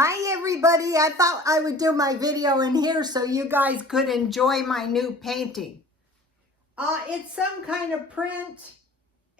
Hi everybody, I thought I would do my video in here so you guys could enjoy my new painting. It's some kind of print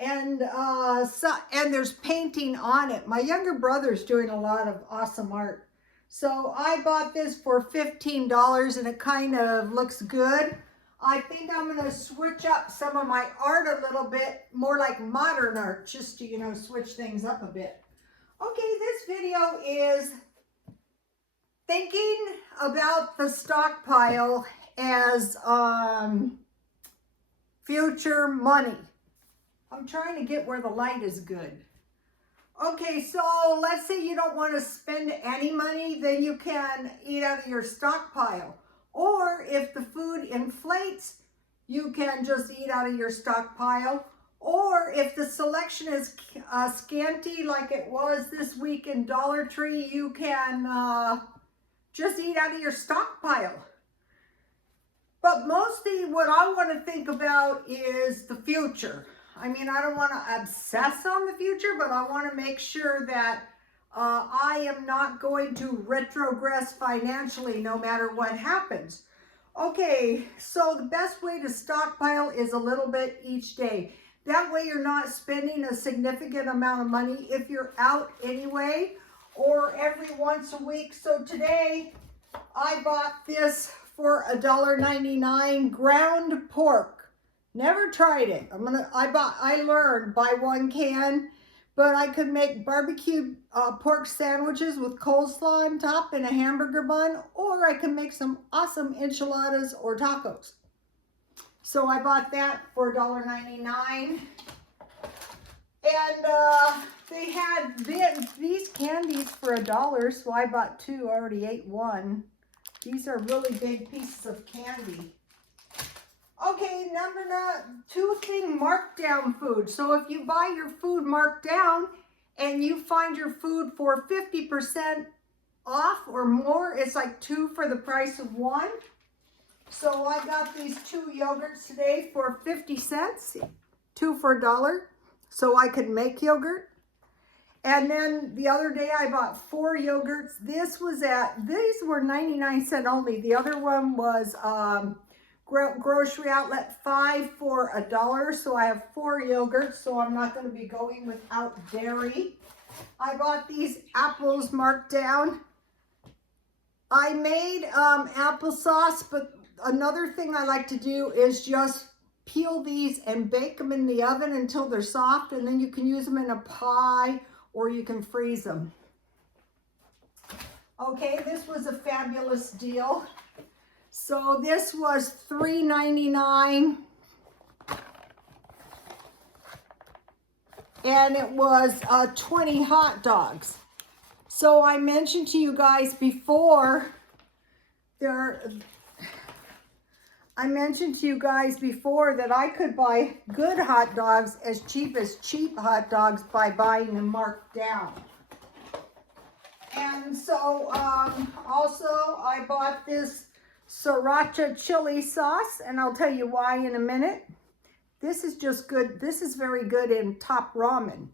and there's painting on it. My younger brother's doing a lot of awesome art. So I bought this for $15 and it kind of looks good. I think I'm going to switch up some of my art a little bit, more like modern art, just to, switch things up a bit. Okay, this video is thinking about the stockpile as future money. I'm trying to get where the light is good. Okay, so let's say you don't want to spend any money, then you can eat out of your stockpile. Or if the food inflates, you can just eat out of your stockpile. Or if the selection is scanty like it was this week in Dollar Tree, you can just eat out of your stockpile. But mostly what I want to think about is the future. I mean, I don't want to obsess on the future, but I want to make sure that I am not going to retrogress financially no matter what happens. Okay, so the best way to stockpile is a little bit each day. That way you're not spending a significant amount of money if you're out anyway, or every once a week. So today I bought this for $1.99 ground pork. Never tried it. I learned buy one can, but I could make barbecue pork sandwiches with coleslaw on top and a hamburger bun, or I could make some awesome enchiladas or tacos. So I bought that for $1.99. And they had these candies for $1, so I bought two. I already ate one. These are really big pieces of candy. Okay, number 2 thing, markdown food. So if you buy your food marked down and you find your food for 50% off or more, it's like 2 for the price of 1. So I got these 2 yogurts today for 50 cents, 2 for $1. So I could make yogurt. And then the other day I bought 4 yogurts. These were 99 cents only. The other one was grocery outlet 5 for $1. So I have 4 yogurts, so I'm not going to be going without dairy. I bought these apples marked down. I made applesauce, but another thing I like to do is just peel these and bake them in the oven until they're soft, and then you can use them in a pie or you can freeze them. Okay, this was a fabulous deal. So this was $3.99 and it was 20 hot dogs. So I mentioned to you guys before that I could buy good hot dogs as cheap as cheap hot dogs by buying them marked down. And so also I bought this sriracha chili sauce, and I'll tell you why in a minute. This is just good. This is very good in top ramen.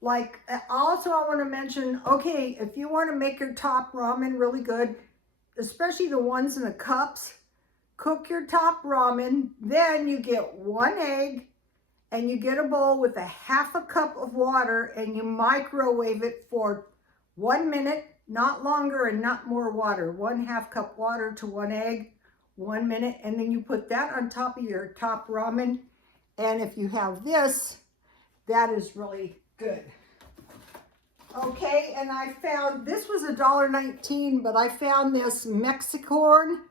Like, also I want to mention, okay, if you want to make your top ramen really good, especially the ones in the cups, cook your top ramen, then you get 1 egg and you get a bowl with a half a cup of water and you microwave it for 1 minute, not longer and not more water. 1/2 cup water to 1 egg, 1 minute, and then you put that on top of your top ramen. And if you have this, that is really good. Okay, and I found, this was $1.19, but I found this Mexicorn.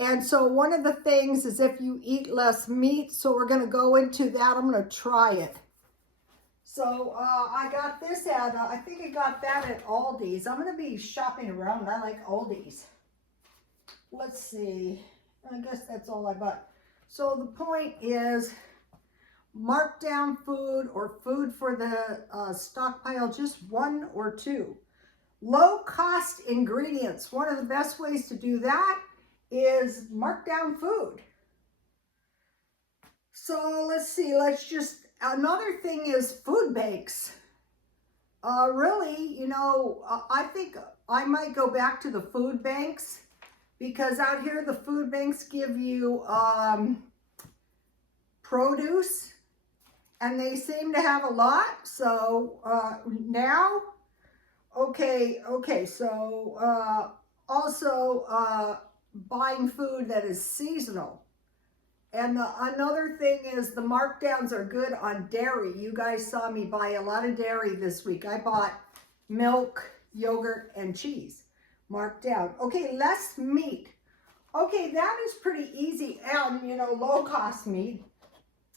And so one of the things is if you eat less meat, so we're going to go into that. I'm going to try it. So I got this at, I think I got that at Aldi's. I'm going to be shopping around. I like Aldi's. Let's see. I guess that's all I bought. So the point is, mark down food or food for the stockpile, just 1 or 2. Low cost ingredients. One of the best ways to do that is mark down food. So let's see, another thing is food banks. Really, I think I might go back to the food banks, because out here the food banks give you produce, and they seem to have a lot. So now, okay, so also buying food that is seasonal. And another thing is the markdowns are good on dairy. You guys saw me buy a lot of dairy this week. I bought milk, yogurt, and cheese marked down. Okay, less meat. Okay, that is pretty easy, and low cost meat.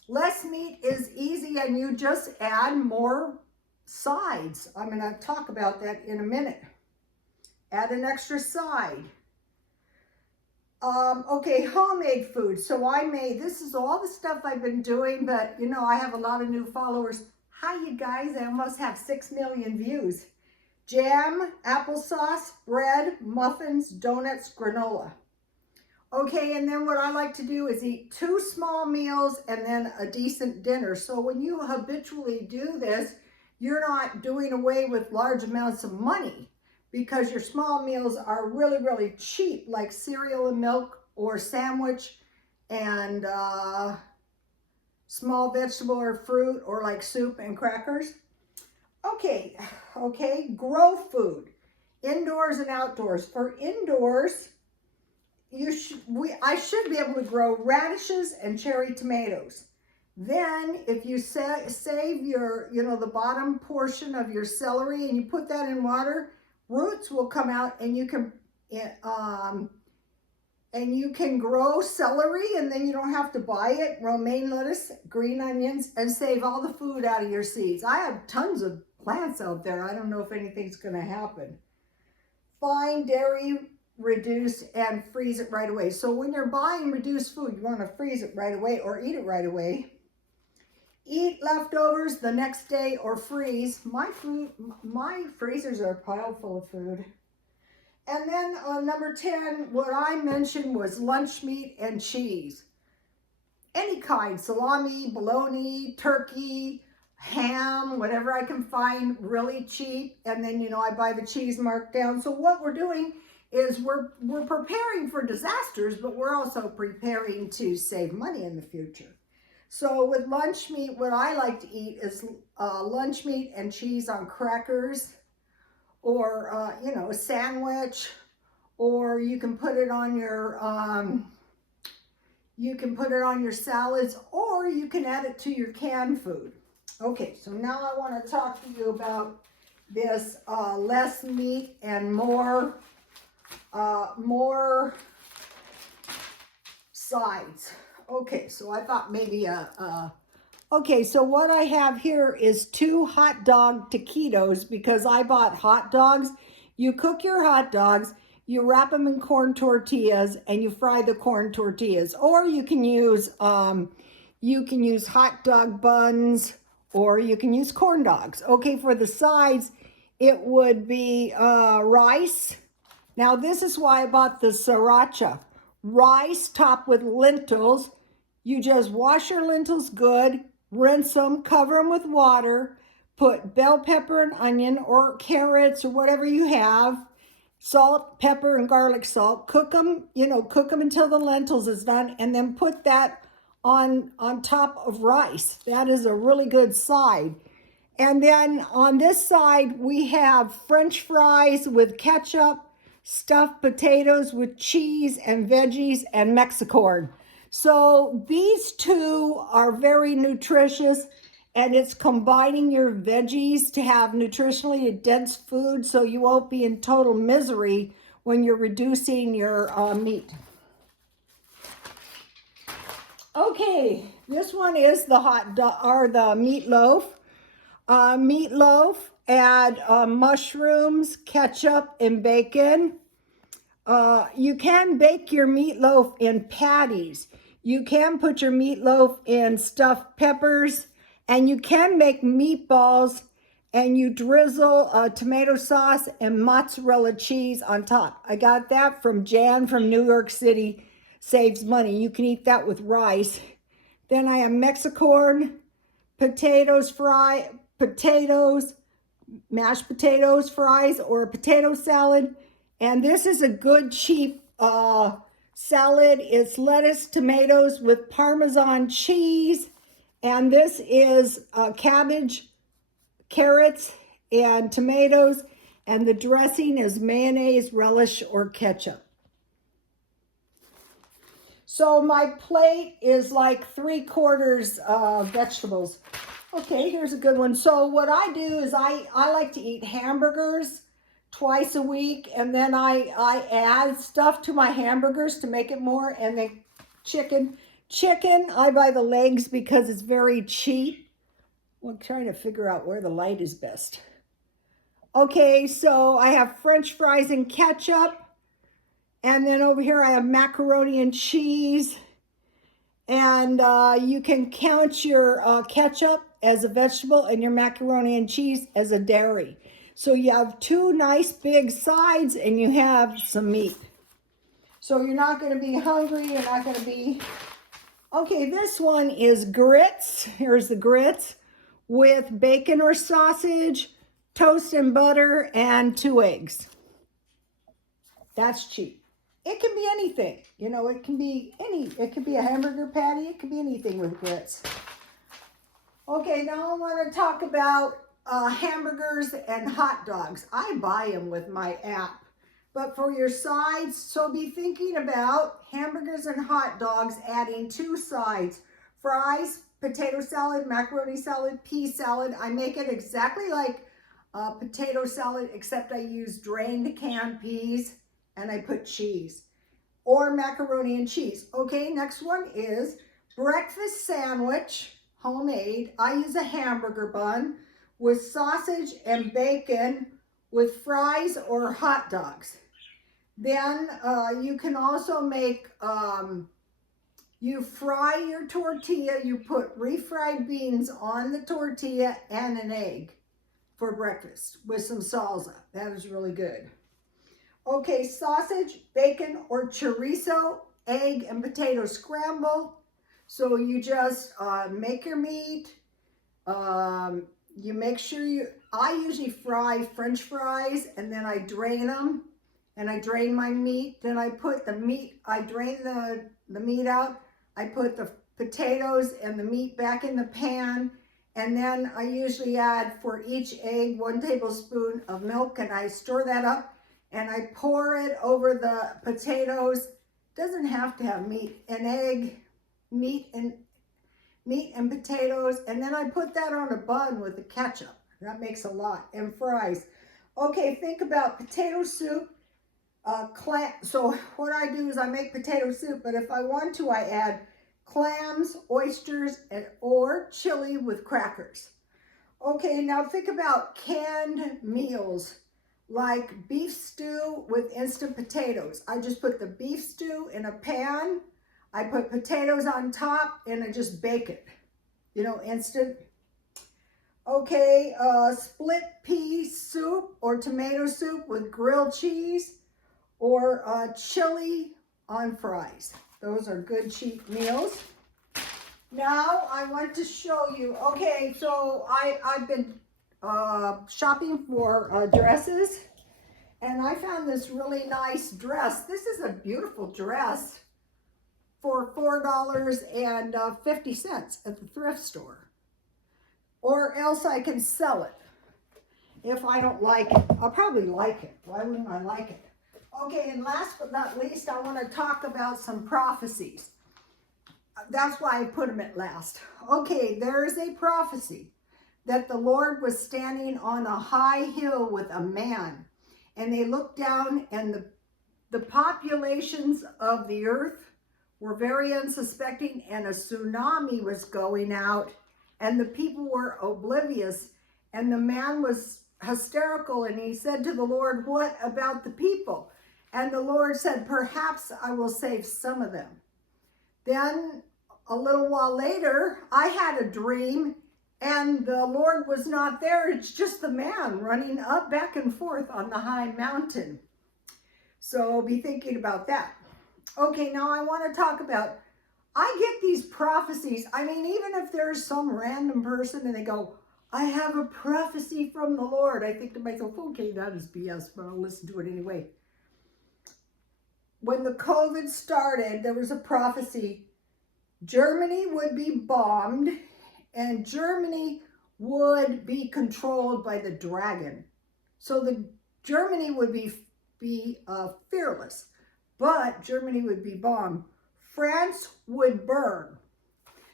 Less meat is easy, and you just add more sides. I'm going to talk about that in a minute. Add an extra side. Okay, homemade food. So this is all the stuff I've been doing, but I have a lot of new followers. Hi, you guys, I almost have 6 million views. Jam, applesauce, bread, muffins, donuts, granola. Okay, and then what I like to do is eat 2 small meals and then a decent dinner. So when you habitually do this, you're not doing away with large amounts of money, because your small meals are really, really cheap, like cereal and milk or sandwich and small vegetable or fruit, or like soup and crackers. Okay, grow food, indoors and outdoors. For indoors, I should be able to grow radishes and cherry tomatoes. Then if you save your, the bottom portion of your celery and you put that in water, roots will come out, and you can grow celery, and then you don't have to buy it, romaine lettuce, green onions, and save all the food out of your seeds. I have tons of plants out there. I don't know if anything's going to happen. Find dairy, reduce, and freeze it right away. So when you're buying reduced food, you want to freeze it right away or eat it right away. Eat leftovers the next day or freeze. My freezers are piled full of food. And then number 10, what I mentioned was lunch meat and cheese. Any kind, salami, bologna, turkey, ham, whatever I can find really cheap. And then, I buy the cheese marked down. So what we're doing is we're preparing for disasters, but we're also preparing to save money in the future. So with lunch meat, what I like to eat is lunch meat and cheese on crackers, or a sandwich, or you can put it on your salads, or you can add it to your canned food. Okay, so now I want to talk to you about this less meat and more sides. Okay, so I thought maybe okay, so what I have here is 2 hot dog taquitos, because I bought hot dogs. You cook your hot dogs, you wrap them in corn tortillas, and you fry the corn tortillas. Or you can use hot dog buns, or you can use corn dogs. Okay, for the sides, it would be rice. Now this is why I bought the sriracha. Rice topped with lentils. You just wash your lentils good, rinse them, cover them with water, put bell pepper and onion or carrots or whatever you have, salt, pepper, and garlic salt. Cook them, cook them until the lentils is done, and then put that on top of rice. That is a really good side. And then on this side, we have French fries with ketchup, stuffed potatoes with cheese and veggies, and Mexicorn. So these 2 are very nutritious, and it's combining your veggies to have nutritionally dense food, so you won't be in total misery when you're reducing your meat. Okay, this one is the the meatloaf. Meatloaf, add mushrooms, ketchup, and bacon. You can bake your meatloaf in patties. You can put your meatloaf in stuffed peppers, and you can make meatballs, and you drizzle tomato sauce and mozzarella cheese on top. I got that from Jan from New York City. Saves money. You can eat that with rice. Then I have Mexicorn, potatoes, mashed potatoes, fries, or a potato salad. And this is a good cheap salad. It's lettuce, tomatoes with Parmesan cheese. And this is cabbage, carrots, and tomatoes. And the dressing is mayonnaise, relish, or ketchup. So my plate is like 3/4 vegetables. Okay, here's a good one. So what I do is I like to eat hamburgers twice a week, and then I add stuff to my hamburgers to make it more. And then chicken, I buy the legs because it's very cheap. I'm trying to figure out where the light is best. Okay, so I have French fries and ketchup. And then over here I have macaroni and cheese. And you can count your ketchup as a vegetable and your macaroni and cheese as a dairy. So you have 2 nice big sides and you have some meat. So you're not going to be hungry. You're not going to be... Okay, this one is grits. Here's the grits with bacon or sausage, toast and butter, and 2 eggs. That's cheap. It can be anything, you know, it can be a hamburger patty, it could be anything with grits. Okay, now I want to talk about hamburgers and hot dogs. I buy them with my app, but for your sides, so be thinking about hamburgers and hot dogs, adding 2 sides, fries, potato salad, macaroni salad, pea salad. I make it exactly like potato salad, except I use drained canned peas. And I put cheese or macaroni and cheese. Okay, next one is breakfast sandwich, homemade. I use a hamburger bun with sausage and bacon with fries or hot dogs. Then you can also make, you fry your tortilla, you put refried beans on the tortilla and an egg for breakfast with some salsa. That is really good. Okay, sausage, bacon, or chorizo, egg, and potato scramble. So you just make your meat. You make sure I usually fry French fries and then I drain them and I drain my meat. Then I put the meat, I drain the meat out. I put the potatoes and the meat back in the pan. And then I usually add for each egg 1 tablespoon of milk, and I stir that up. And I pour it over the potatoes. Doesn't have to have meat, an egg, meat and potatoes. And then I put that on a bun with the ketchup. That makes a lot. And fries. Okay, think about potato soup, clam. So what I do is I make potato soup, but if I want to, I add clams, oysters, or chili with crackers. Okay, now think about canned meals, like beef stew with instant potatoes. I just put the beef stew in a pan. I put potatoes on top and I just bake it, you know, instant. Okay, split pea soup or tomato soup with grilled cheese, or chili on fries. Those are good cheap meals. Now I want to show you, okay, so I've been shopping for dresses, and I found this really nice dress. This is a beautiful dress for $4.50 at the thrift store. Or else I can sell it. If I don't like it, I'll probably like it. Why wouldn't I like it? Okay, and last but not least, I want to talk about some prophecies. That's why I put them at last. Okay, there is a prophecy that the Lord was standing on a high hill with a man, and they looked down, and the populations of the earth were very unsuspecting, and a tsunami was going out, and the people were oblivious, and the man was hysterical, and he said to the Lord, "What about the people?" And the Lord said, "Perhaps I will save some of them." Then a little while later, I had a dream, and the Lord was not there. It's just the man running up back and forth on the high mountain. So be thinking about that. Okay, now I want to talk about, I get these prophecies. I mean, even if there's some random person and they go, I have a prophecy from the Lord. I think to myself, okay, that is BS, but I'll listen to it anyway. When the COVID started, there was a prophecy. Germany would be bombed and Germany would be controlled by the dragon. So Germany would be fearless, but Germany would be bombed. France would burn.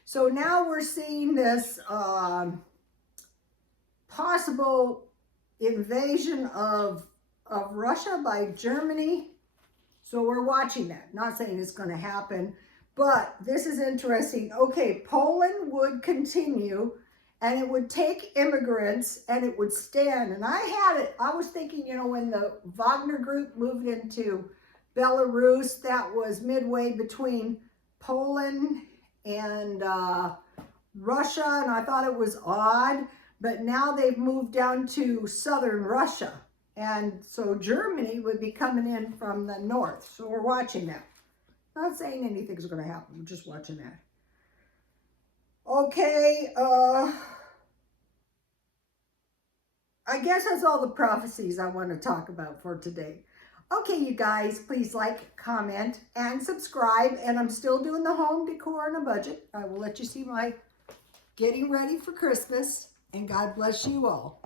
So now we're seeing this possible invasion of Russia by Germany. So we're watching that. Not saying it's going to happen, but this is interesting. Okay, Poland would continue, and it would take immigrants, and it would stand. And I was thinking, you know, when the Wagner group moved into Belarus, that was midway between Poland and Russia, and I thought it was odd. But now they've moved down to southern Russia. And so Germany would be coming in from the north. So we're watching that. Not saying anything's going to happen. We're just watching that. Okay. I guess that's all the prophecies I want to talk about for today. Okay, you guys, please like, comment, and subscribe. And I'm still doing the home decor on a budget. I will let you see my getting ready for Christmas. And God bless you all.